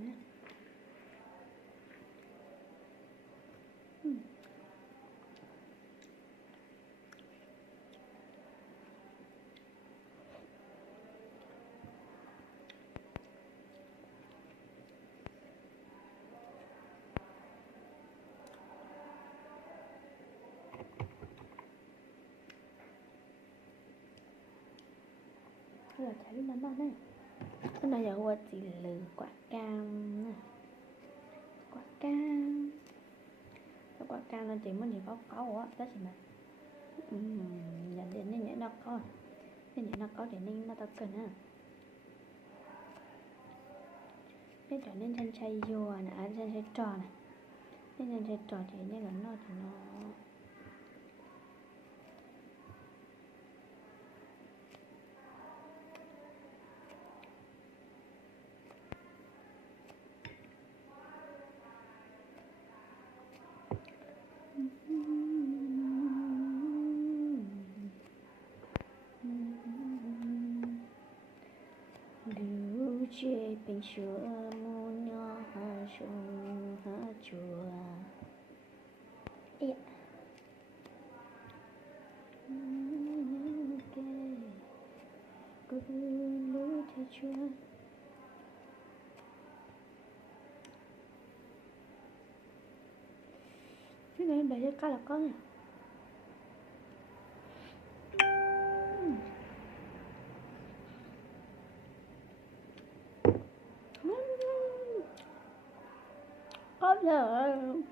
nè. Là chả biết bánh này. Cái này giờ qua chị lựa quả cam nè. Quả cam. Cái quả cam là chị mới nhìn có á, đó chị mà. Nhận đến nên nó có. Nên nó có để nên nó tao cần ha. Nên trở nên chân chay vô nè, chân chay tròn này. Nên chân chay tròn thì nên là nó thì nó lưu chế bình chữa mu nhỏ hà sung hà chùa cứ lưu theo chúa cái này để cho cá là có nè. Ôi trời ơi.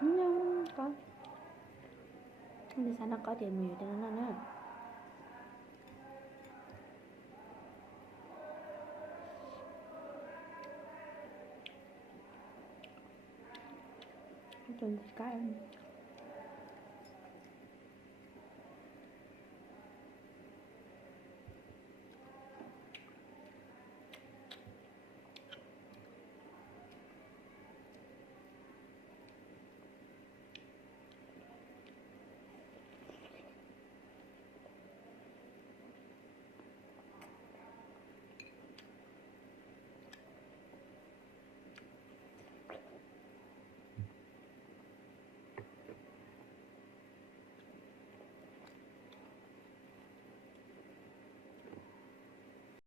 Nhưng có nhưng sao nó có tiền nhiều cho nó nữa. Chừng cái